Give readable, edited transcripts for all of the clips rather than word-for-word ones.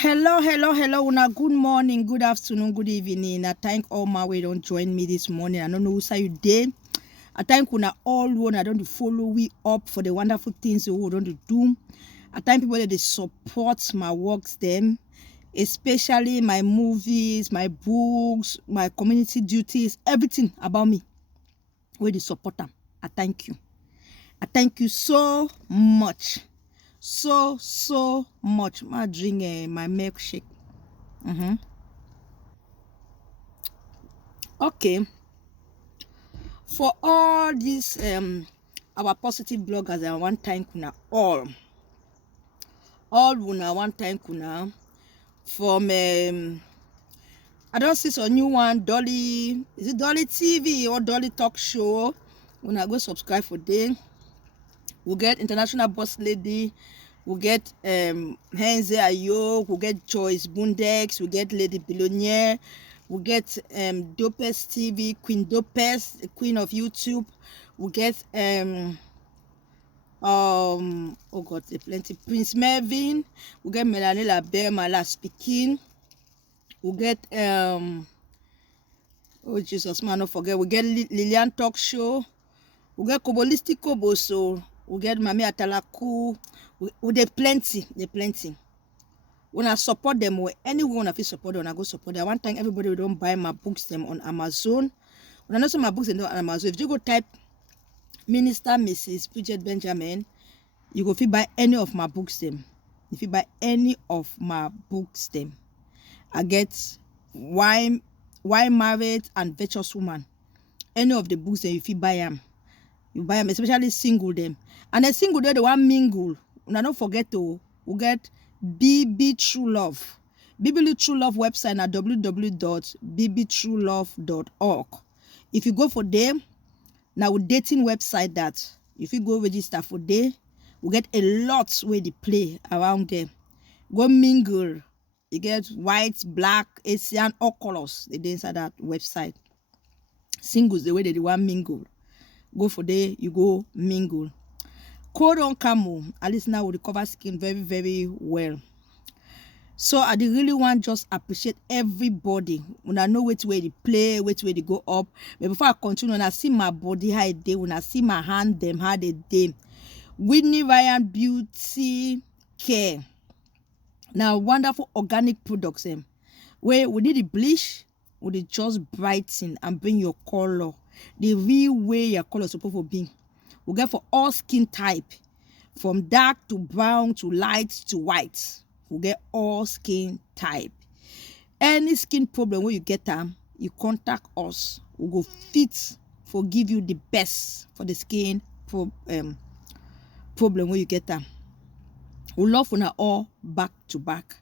Hello. Una good morning, good afternoon, good evening. I thank all my way don't join me this morning. I don't know who say you day. I thank una all one. I don't follow we up for the wonderful things you don't do. I thank people that they support my works them, especially my movies, my books, my community duties, everything about me. Where they support them. I thank you. I thank you so much. So much. I drink my milkshake. Okay, for all these our positive bloggers, I want thank una all una want thank una from I don't see some new one, Dolly. Is it Dolly TV or Dolly Talk Show? Una go subscribe for them. We'll get International Boss Lady. We'll get Henze Ayo. We'll get Joyce Bundex. We'll get Lady Billionaire. We'll get Dopest TV, Queen Dopest, the Queen of YouTube. We'll get oh god, there's plenty. Prince Mervin. We'll get Melanie Labelle, Mala speaking. We'll get oh Jesus, man, don't forget. We'll get Lillian Talk Show. We'll get Kobolistic Koboso. We'll get Mami Atalaku. They plenty. When I support them, or anyone if you support them, I go support them. One time everybody don't buy my books them on Amazon. When I know some my books them on Amazon, if you go type Minister Mrs. Bridget Benjamin, you go fit buy any of my books them. If you buy any of my books them, I get Why Married and Virtuous Woman. Any of the books that you fit buy them. You buy them, especially single them. And a single day, the one mingle. And don't forget to get BB True Love. BB True Love website at www.bbtruelove.org. If you go for them, now with dating website that if you go register for them, we get a lot where they play around them. Go mingle. You get white, black, Asian, all colors. They inside that website. Singles the way they want mingle. Go for there, you go mingle. Code on Camo, at least now will recover skin very well. So I really want just appreciate everybody. When I know which way they play, which way they go up. But before I continue, when I see my body how it day, when I see my hand them how they day. Whitney Ryan Beauty Care. Now wonderful organic products where we need the bleach, we need just brighten and bring your color. The real way your color is supposed to be. We get for all skin type, from dark to brown to light to white. We get all skin type. Any skin problem where you get them, you contact us. We go fit for give you the best for the skin problem where you get them. We love una all back to back.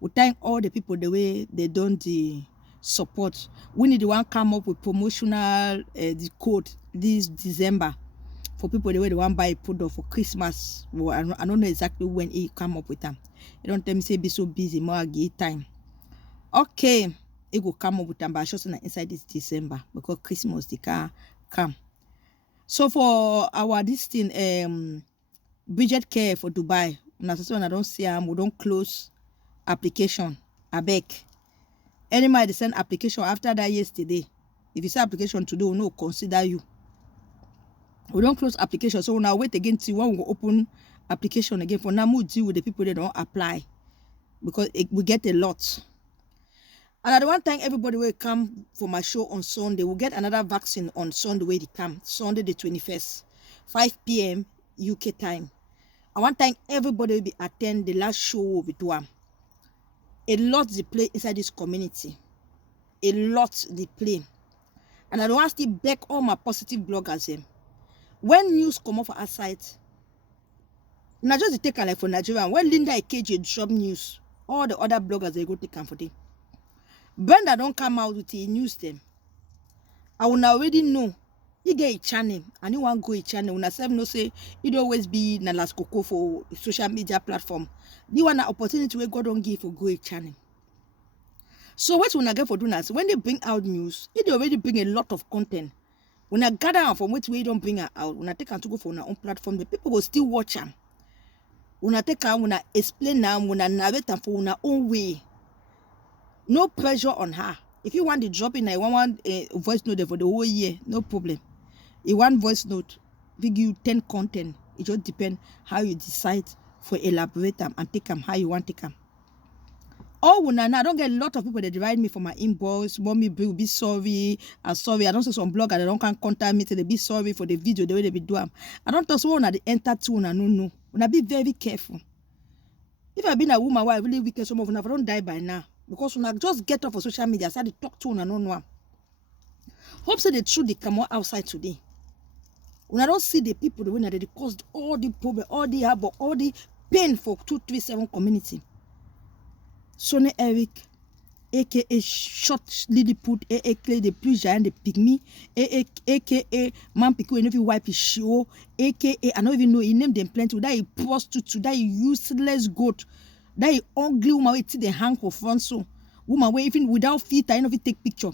We thank all the people the way they don't the support. We need the one come up with promotional the code this December for people the way they want buy a product for Christmas. Well, I don't know exactly when it come up with them. You don't tell me say be so busy, more give time. Okay, it will come up with them, but I just inside this December because Christmas they can come. So for our this thing Bridget Care for Dubai. Now so when I don't see we don't close application. I beg. Anybody they send application after that yesterday. If you say application today, we no consider you. We don't close application, so we now wait again till when we go open application again. For now, we deal with the people that don't apply because we get a lot. And at one time, everybody will come for my show on Sunday. We'll get another vaccine on Sunday where they come. Sunday the 21st, 5 p.m. UK time. At one time, everybody will be attend the last show will be doing. A lot they play inside this community. A lot they play. And I don't want to beg all my positive bloggers. When news come off our site, not just take like for Nigeria. When Linda Ikeji drop news, all the other bloggers they go take them for them. Brenda don't come out with the news them. I will already know. You get a channel and you want to go a channel. When I say no say it always be na last cocoa for social media platform. You want an opportunity where God don't give for go a channel. So what when I get for doing that? When they bring out news, it already bring a lot of content. When I gather from which way don't bring her out, when I take her to go for our own platform, the people will still watch them. Una take am, una explain am, una narrate am for una own way. No pressure on her. If you want to drop in, I want a voice note for the whole year, no problem. You want voice note, we give you 10 content. It just depends how you decide for elaborate them and take them how you want to take them. Oh, now I don't get a lot of people that divide me for my inbox. Mommy, be sorry. I'm sorry. I don't see some blog and they don't can contact me. They be sorry for the video the way they be do them. I don't trust one at the enter too. No. When I be very careful. If I been a woman where I really wicked, some of them I don't die by now. Because when I just get off of social media, I start to talk to one and no. Hope say the truth they come out outside today. When I don't see the people the way that they caused all the problem, all the harbor, all the pain for 237 community. Sonny Eric, aka Short Lilliput, aka the plus giant, the pygmy, aka man pick when you wipe his show, aka I don't even know he named them plenty. That he prostitute, that he useless goat, that he ugly woman with the hang for front so woman where even without filter, you know if you take picture.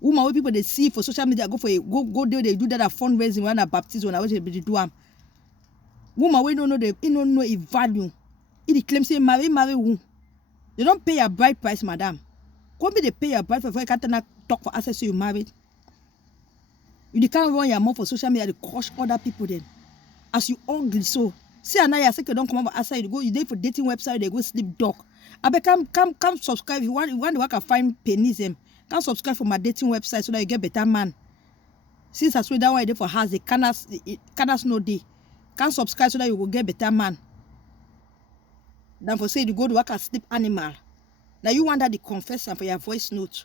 Woman where people they see for social media go for a go there they do that at fundraising when a baptism when I was able to do am. Woman we don't know they don't know a value. It claims say marry who. They don't pay a bride price, madam. Come be they pay a bride for you can't talk for access so you married. You can't run your mouth for social media to crush other people then. As you ugly so. See and I say you don't come over outside, you go you there for dating website, they go sleep dog. I bet come subscribe if you want to work and find penism. Come subscribe for my dating website so that you get better man. Since I swear that one there for has a canas no day. Come subscribe so that you will get better man. Then for say you go to work and sleep animal. Now you want that the confession for your voice note.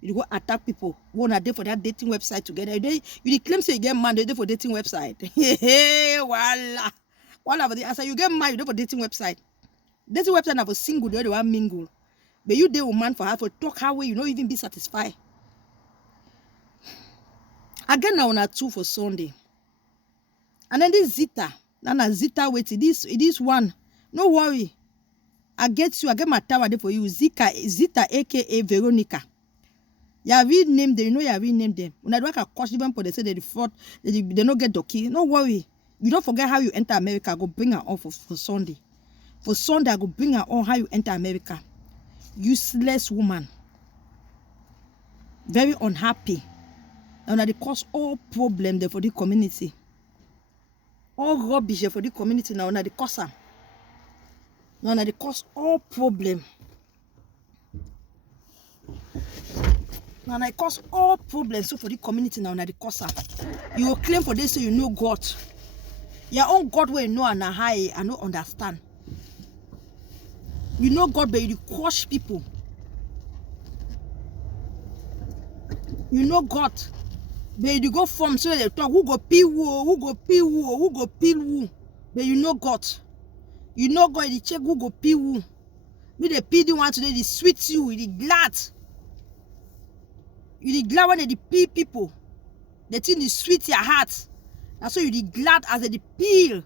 You go attack people. One a day for that dating website together. You claim say you get man they for dating website. Hey, voila. Voila for the answer. You get married for dating website. Dating website now for single, the other one mingle. But you deal with man for her for talk her way, you don't even be satisfied. Again now on a 2 for Sunday. And then this Zita. Now Zita wait. It is one. No worry. I get my tower there for you. Zita aka Veronica. You rename them, you know you rename them. When I do like a coach even for they say they fraud, they don't get docky. No worry. You don't forget how you enter America. I go bring her on for Sunday. For Sunday, I go bring her on how you enter America. Useless woman. Very unhappy. And they cause all problem there for the community. All rubbish for the community now. They cause them. Now they cause all problem. Now they cause all problems so for the community now. They cause them. You will claim for this so you know God. Your own God will know and high and not understand. You know God, but you crush people. You know God, but you go from so they talk who go peel who go peel who go peel who. But you know God. You know God, they check who go peel who. Me they peel the one today, they sweet you, they glad. You the glad when they peel people. The thing is sweet your heart. That's why you the glad as they peel.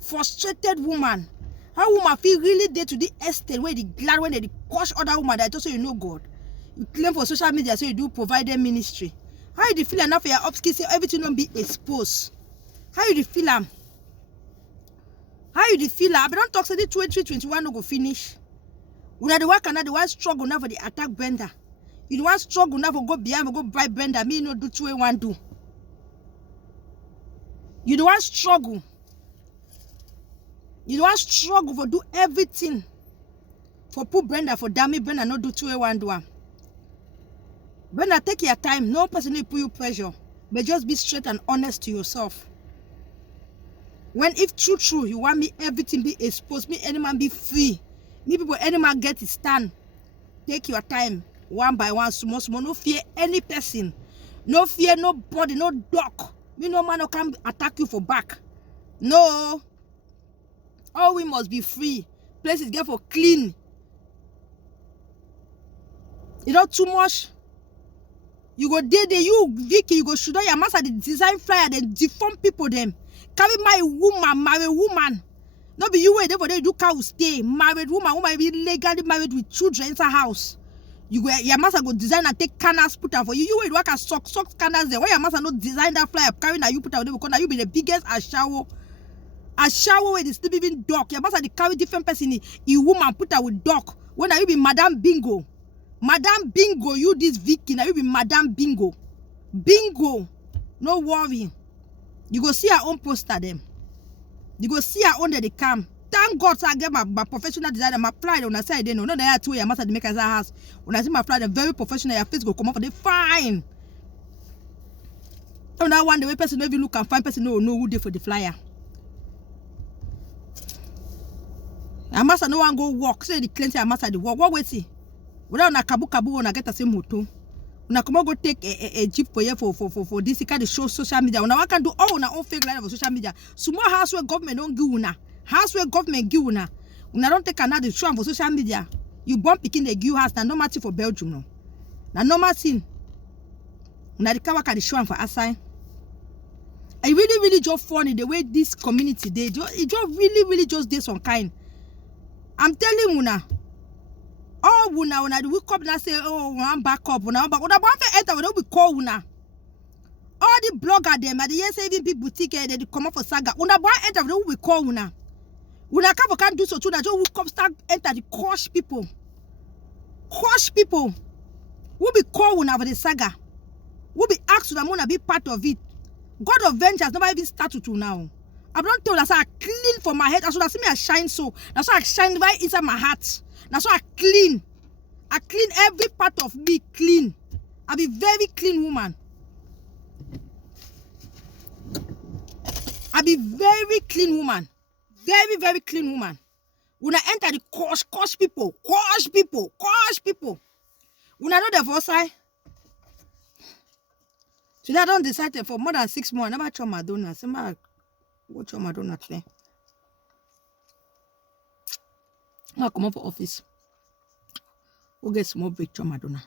Frustrated woman. How woman feel really there to the extent where they glad when they crush other woman that also you know God. You claim for social media so you do provide them ministry. How you feel enough for your upskill so everything don't be exposed? How you feel am? How you feel am? But don't talk say the 2021 no go finish. When the work and the one struggle now for the attack Brenda. You the one struggle now for go behind go buy Brenda. Me no do 2-1 do. You the one struggle. You don't struggle for do everything. For put Brenda for damn Brenda not do 2-1 do. Brenda, take your time. No person will put you pressure. But just be straight and honest to yourself. When if true, you want me everything be exposed, me any man be free. Me people any man get his stand. Take your time. One by one, small. No fear any person. No fear nobody, no dog. Me no man no can attack you for back. No. All we must be free. Places get for clean. You know too much. You go there, you Vicky, you go shoot out your master the design flyer, then deform people them. Carry my woman, married woman. Not be you wait there for they do cow stay. Married woman be legally married with children inside house. You go your master go design and take canals put out for you. You wait work and sock canals there. Why your master not design that flyer carrying that you put out there because now you be the biggest ashawo. A shower where they sleep even dog. Your boss had to carry different person. A woman put her with dog. When are you be Madam Bingo? Madam Bingo, you this Vicky. Now you be Madam Bingo. Bingo. No worry. You go see her own poster them. You go see her own that they come. Thank God I get my professional designer, my pride when I say I didn't know. No, they are 2 years master the makers house. When I see my pride, they're very professional, your face go come up for the fine. And that one the way person don't even look and find person no know who they for the flyer. I master no one go walk. Say the client I master the walk. What wait see? Without na kabu when I get the same moto. When I come go take a jeep for you for this kind of show social media. When I can do all on our own fake line of social media. Small house where government don't give una. House where government give una. When I don't take another show for social media. You born picking the give house na normal thing for Belgium no. Na normal thing. When I the car the show for assign. I really just funny the way this community they it just really just did some kind. I'm telling una. Oh, una the wake up and say, oh, one back up, una back. Una want to enter, we don't be call una. All the blogger them, at the yes even big boutique, they come up for saga. Una want enter, we don't be call una. Una can't do so too. That just wake up start enter the crush people. Crush people. We be call una for the saga. We be asked to wanna be part of it. God of vengeance never even started to now. I'm not told that's how I clean for my head. That's why I see me I shine so. That's why I shine right inside my heart. That's why I clean. I clean every part of me clean. I be very clean woman. I be very clean woman. Very clean woman. When I enter the curse people. When I know the first side. Today I don't decide for more than 6 months. I never try my donuts. I watch my donuts there. I come up for office. We'll get small break to Madonna.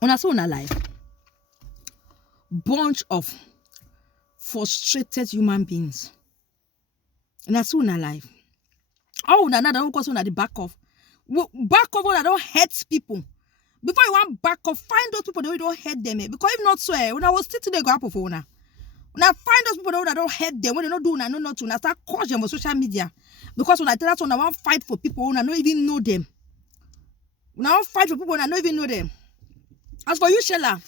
When I saw on a life, bunch of frustrated human beings. And I saw on a life. Oh, no, don't cause on the back off. Back off when I don't hurt people. Before you want back off, find those people that don't hurt them. Because if not so, when I was sitting there, go up for now. When I find those people that don't hate them, when they don't do, I know not to, I start calling them for social media. Because when I tell that one, I want to fight for people when I don't even know them. When I want to fight for people when I don't even know them. As for you, Shella,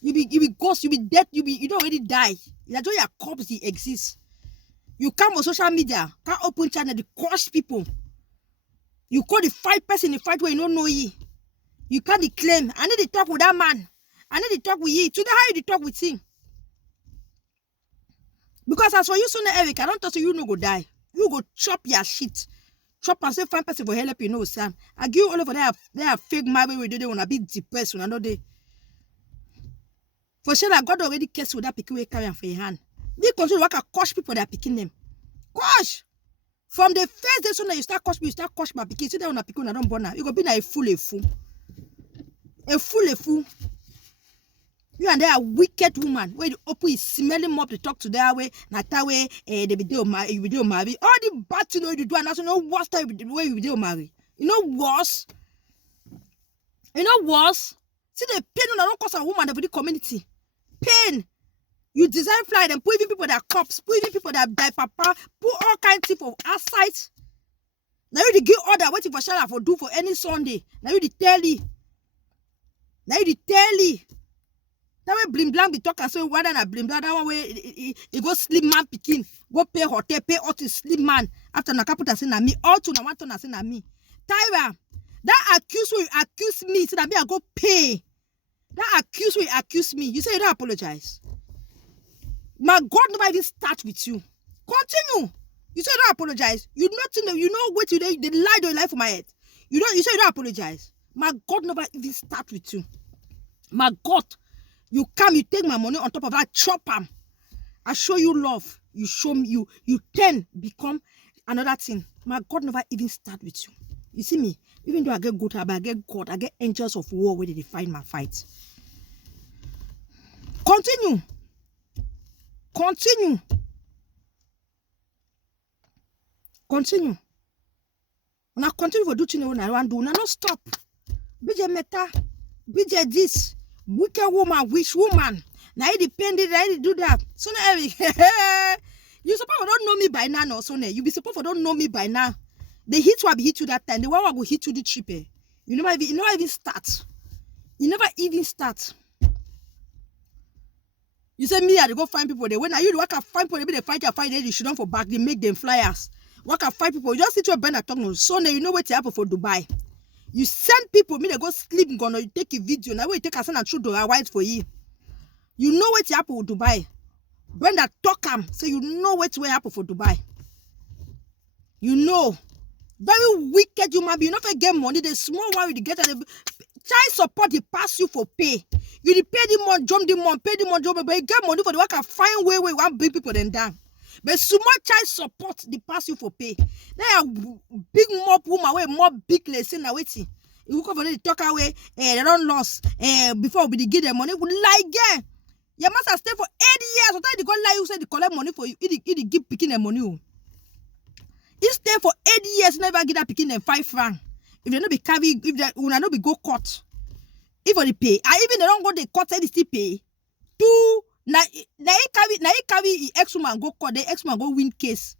you be ghost, you be dead, you don't already die. That's why your corpse exists. You come on social media, can't open channel, they crush people. You call the fight person, the fight where you don't know ye. You can't claim. I need to talk with that man. I need to talk with ye. Today, how you talk with him? Because as for you, son Eric, I don't talk to you, no go die. You go chop your shit. Chop and say, find person for help, you know, Sam. I give you all over there. They are fake marriage with they want to be depressed when I know they. For sure, God already cares with that picking way carrying for your hand. They control what can coach people that are picking them. Coach! From the first day, soon you start coach me, you start coach my picking. See that on a picking, I don't burn now. You go be like a fool. A fool. You and they are wicked woman. Where the open is smelling up to talk to their way, not that way, the video marry. All the bad things you do, and that's no worse time the way you video marry. You know worse? See the pain when I don't cause a woman for the community. Pain. You design fly them, put even people that are cops, put even people that die papa, put all kinds of outside. Now you give order waiting for Shala for do for any Sunday. Now you tell you. That way blim blank be talking so whether na blim blank that one way it go slim man picking, go pay hotel, pay all to slim man after na capital say na me, all to na one to na say na me. Tyra, that accuse will accuse me, so that me I go pay. That accuse will accuse me. You say you don't apologize. My God never even start with you. Continue. You say you don't apologize. You know what today they lie for my head. You say you don't apologize. My God never even start with you. My God, you come, you take my money on top of that, chop them. I show you love. You show me you then become another thing. My God never even start with you. You see me? Even though I get good, I get God, I get angels of war where they find my fight. Continue. When I continue for doing what I want to do, now not stop. BJ Meta, BJ this, wicked woman, wish woman. Now it depended, now it do that. So now Eric, you suppose don't know me by now, no, so now you be supposed to don't know me by now. The hit will be hit you that time. The one will go hit you the cheaper. You never even start. You never even start. You say me, I go find people there. When are you work, I find people, maybe they fight, they should not for back, they make them flyers. Work, I find people, you just sit to a band at tongue. So now you know what to happen for Dubai. You send people, me they go sleep, gonna you take a video. Now you take a son and shoot the white for you. You know what to happen with Dubai. When that talk so you know what to happen for Dubai. You know. Very wicked human being. You not get money. The small one you get at the child support, they pass you for pay. You pay the money, jump the money, pay the money, jump, but you get money for the work. Find way, one big people then down. But small child support, they pass you for pay. Now big mob woman, way more big lesson now waiting. You come for the talk away, they don't loss. Before we give them money, would lie again. You must have stayed for 8 years. Sometimes they go lie, you say they collect money for you. It give picking them money. You stay for 8 years, never get that picking them 5 francs. If they not be carry, if they will not be go court, if they pay, and even they don't go the court, they still pay. Two, now he carry ex woman go court, the ex woman go win case.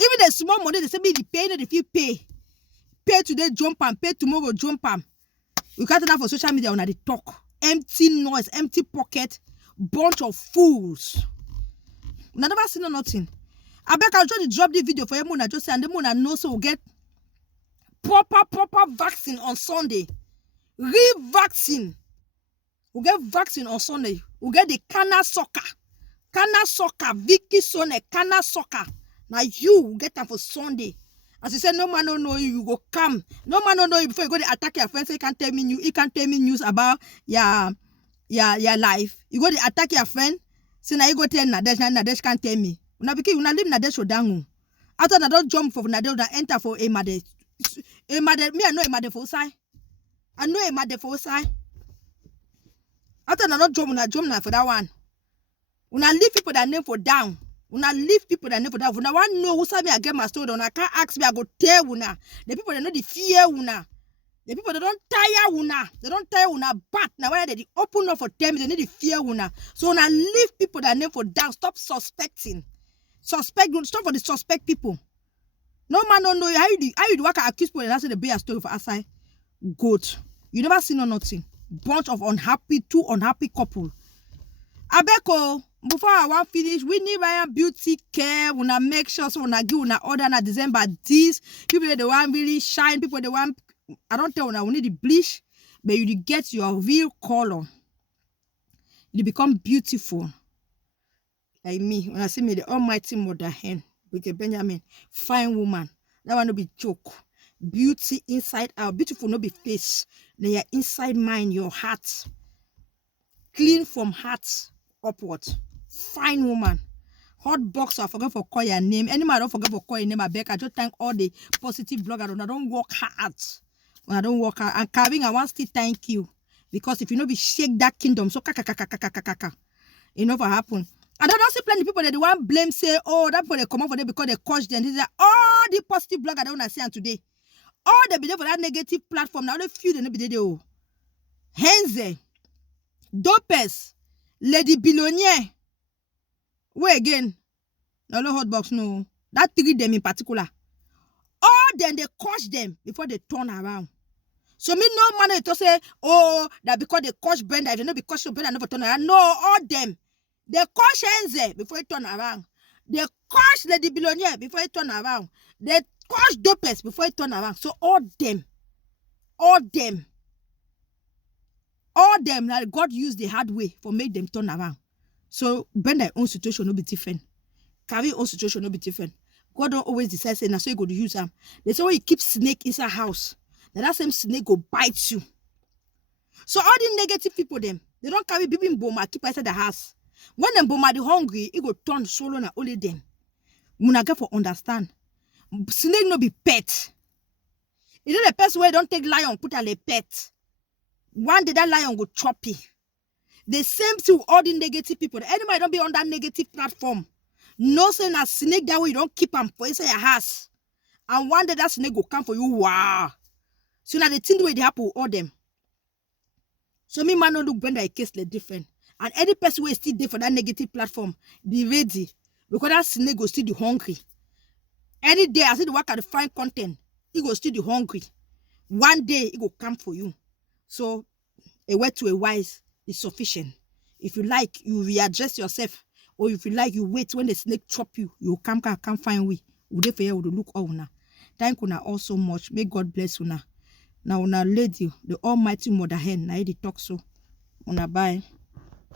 Even the small money they say me the pay, no if you pay today jump and pay tomorrow jump and. You can't that for social media on the talk, empty noise, empty pocket, bunch of fools. I never seen nothing. I beg I'll try to drop the video for you, Mona. Just say, and the Mona knows so we'll get proper vaccine on Sunday. Real vaccine. We'll get vaccine on Sunday. We'll get the Kana soccer. Vicky Sonne, Kana soccer. Now you will get them for Sunday. As you said, no man don't know you, you go come. No man don't know you before you go to attack your friends. So you can't tell me news about your life. You go to attack your friend. So now you go tell Nadesh can't tell me. Now because you leave Nadesh Odangu. After that don't jump for Nadesh, that enter for Emade. Emade, me I know Emade for side. I know Emade for side. After that don't jump for that one. When I leave people that name for down. When I leave people that name for down. When I want know who say me I get my story. When I can't ask me I go tell una. The people that know the fear una. The people that don't tire una. They don't tire una but now why they open up for them they need the fear una. So when I leave people that name for down, stop suspecting. Stop for the suspect people. No man don't know you. How you work accuse people and say the bear story for outside. Good. You never seen no nothing. Bunch of two unhappy couple. Abeko, before I want finish, we need Ryan beauty care. Wanna make sure so wanna give una order na December this. People they want really shine. People they want. I don't tell una we need the bleach, but you get your real color. You become beautiful. Like me, when I see me, the almighty mother hen with a Benjamin, fine woman. That one no be joke. Beauty inside out. Beautiful no be face. They are inside mind, your heart. Clean from heart upward. Fine woman. Hot boxer, I forget for call your name. Any man don't forget for call your name. I beg. I just thank all the positive bloggers. I don't work hard. When I don't work hard. And Carving, I want to thank you. Because if you know be shake that kingdom, so kaka. Enough will happen. And I don't see plenty people that the one blame say, oh, that people they come out for them because they coach them. These are all the positive bloggers I don't want to see today. All they be there for that negative platform. Now, only few they not be there. Oh. Henze, Dopes, Lady Billionaire. Where again? No hot box, no. That three them in particular. All them they coach them before they turn around. So me no man to say, oh, that because they coach Brenda, if they not be coach Brenda, never turn around. No, all them. They coach Henze before it turn around. They coach Lady Billionaire before it turn around. They coach Dopes before it turn around. So all them, like God used the hard way for make them turn around. So Brenda own situation will be different. Carry own situation will be different. God don't always decide say, now so you go to use them. They say when you keep snake inside house, then that same snake go bite you. So all the negative people them, they don't carry baby boma keep inside the house. When them boma the hungry, it go turn solo na only them. Muna get for understand. Snake no be pet. You know the person where don't take lion put a pet. One day that lion go choppy. The same to all the negative people. Anybody don't be on that negative platform. No saying a snake that way you don't keep them for inside your house. And one day that snake go come for you. Wow. So now the thing the way they happen all them. So me man don't look Brenda a case like different. And any person who is still there for that negative platform, be ready. Because that snake go still be hungry. Any day, I see the work at the fine content, he go still be hungry. One day, it will come for you. So, a word to a wise is sufficient. If you like, you readjust yourself. Or if you like, you wait when the snake chop you, you come find we. Ude for you would look all now. Thank you all so much. May God bless you now. Now, lady, the Almighty Mother Hen, now they talk so. Una bye.